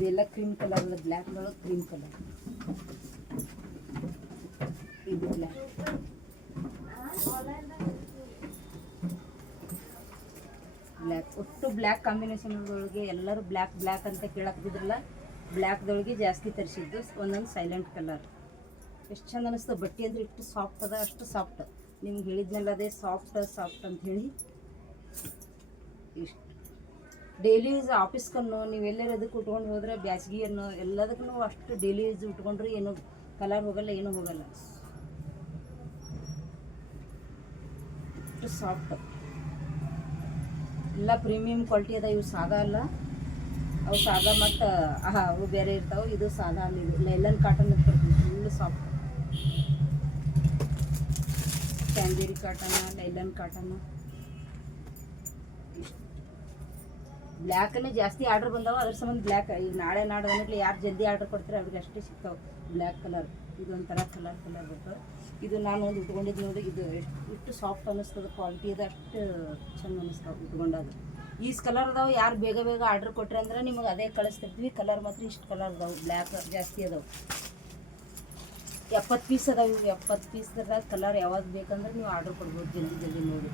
ಇದೆಲ್ಲ cream colour ಅಲ್ಲ, black ಒಳಗೆ ಕ್ರೀಮ್ ಕಲರ್. ಇದು ಬ್ಲ್ಯಾಕ್, ಬ್ಲ್ಯಾಕ್ ಒಟ್ಟು ಬ್ಲ್ಯಾಕ್ ಕಾಂಬಿನೇಷನ್ ಒಳಗೆ ಎಲ್ಲರೂ ಬ್ಲ್ಯಾಕ್ ಬ್ಲ್ಯಾಕ್ ಅಂತ ಕೇಳಕ್ತಿದ್ರಲ್ಲ, ಬ್ಲ್ಯಾಕ್ದೊಳಗೆ ಜಾಸ್ತಿ ತರಿಸಿದ್ದು. ಒಂದೊಂದು ಸೈಲೆಂಟ್ ಕಲರ್. ಎಷ್ಟು ಚಂದ ಅನ್ನಿಸ್ತು ಬಟ್ಟೆ ಅಂದರೆ. ಇಷ್ಟು ಸಾಫ್ಟ್ ಅದ, ಅಷ್ಟು ಸಾಫ್ಟ್. ನಿಮ್ಗೆ ಹೇಳಿದ್ನಲ್ಲ ಅದೇ ಸಾಫ್ಟ್ ಸಾಫ್ಟ್ ಅಂತ ಹೇಳಿ. ಇಷ್ಟು ಡೈಲಿ ಯೂಸ್ ಆಫೀಸ್ಕನ್ನು ನೀವು ಎಲ್ಲರೂ ಅದಕ್ಕೆ ಉಟ್ಕೊಂಡು ಹೋದರೆ, ಬ್ಯಾಸ್ಗಿಯನ್ನು ಎಲ್ಲದಕ್ಕೂ ಅಷ್ಟು ಡೈಲಿ ಯೂಸ್ ಉಟ್ಕೊಂಡ್ರೆ ಏನು ಕಲರ್ ಹೋಗಲ್ಲ, ಏನೂ ಹೋಗಲ್ಲ. ಅಷ್ಟು ಸಾಫ್ಟ್, ಎಲ್ಲ ಪ್ರೀಮಿಯಂ ಕ್ವಾಲಿಟಿ ಅದ. ಇವು ಸಾದಾ ಅಲ್ಲ, ಅವು ಸಾದಾ ಮತ್ತು ಅವು ಬೇರೆ ಇರ್ತಾವೆ. ಇದು ಸಾದಾ ಅಲ್ಲ, ಇದು ಲೈಲನ್ ಕಾಟನ್ ಅಂತ ಬರ್ತದೆ, ಫುಲ್ ಸಾಫ್ಟ್. ಕ್ಯಾಂಬೇರಿ ಕಾಟನ್, ಲೈಲನ್ ಕಾಟನ್. ಬ್ಲ್ಯಾಕನ್ನೇ ಜಾಸ್ತಿ ಆರ್ಡ್ರ್ ಬಂದಾವ, ಅದ್ರ ಸಂಬಂಧ ಬ್ಲ್ಯಾಕ್. ಈಗ ನಾಳೆ ನಾಡ್ದು ಯಾರು ಜಲ್ದಿ ಆರ್ಡ್ರ್ ಕೊಡ್ತಾರೆ ಅವ್ರಿಗೆ ಅಷ್ಟೇ ಸಿಗ್ತಾವೆ ಬ್ಲ್ಯಾಕ್ ಕಲರ್. ಇದೊಂಥರ ಕಲರ್ ಬರ್ತವೆ. ಇದು ನಾನು ಒಂದು ಉಟ್ಕೊಂಡಿದ್ದು ನೋಡಿ, ಇದು ಎಷ್ಟು ಸಾಫ್ಟ್ ಅನ್ನಿಸ್ತದೆ, ಕ್ವಾಲಿಟಿ ಇದೆ, ಅಷ್ಟು ಚಂದ ಅನ್ನಿಸ್ತಾವೆ ಉಟ್ಕೊಂಡಾಗ. ಈಸ್ ಕಲರ್ ಅದಾವೆ. ಯಾರು ಬೇಗ ಬೇಗ ಆರ್ಡ್ರ್ ಕೊಟ್ರೆ ಅಂದ್ರೆ ನಿಮಗೆ ಅದೇ ಕಳಿಸ್ತಿರ್ತೀವಿ. ಕಲರ್ ಮಾತ್ರ ಇಷ್ಟು ಕಲರ್ ಅದಾವೆ, ಬ್ಲ್ಯಾಕ್ ಜಾಸ್ತಿ ಅದಾವೆ. 70 ಪೀಸ್ ಅದಾವೆ. ಇವು 70 ಪೀಸ್ದಾಗ ಕಲರ್ ಯಾವಾಗ ಬೇಕಂದ್ರೆ ನೀವು ಆರ್ಡ್ರ್ ಕೊಡ್ಬೋದು ಜಲ್ದಿ ಜಲ್ದಿ ನೋಡಿ.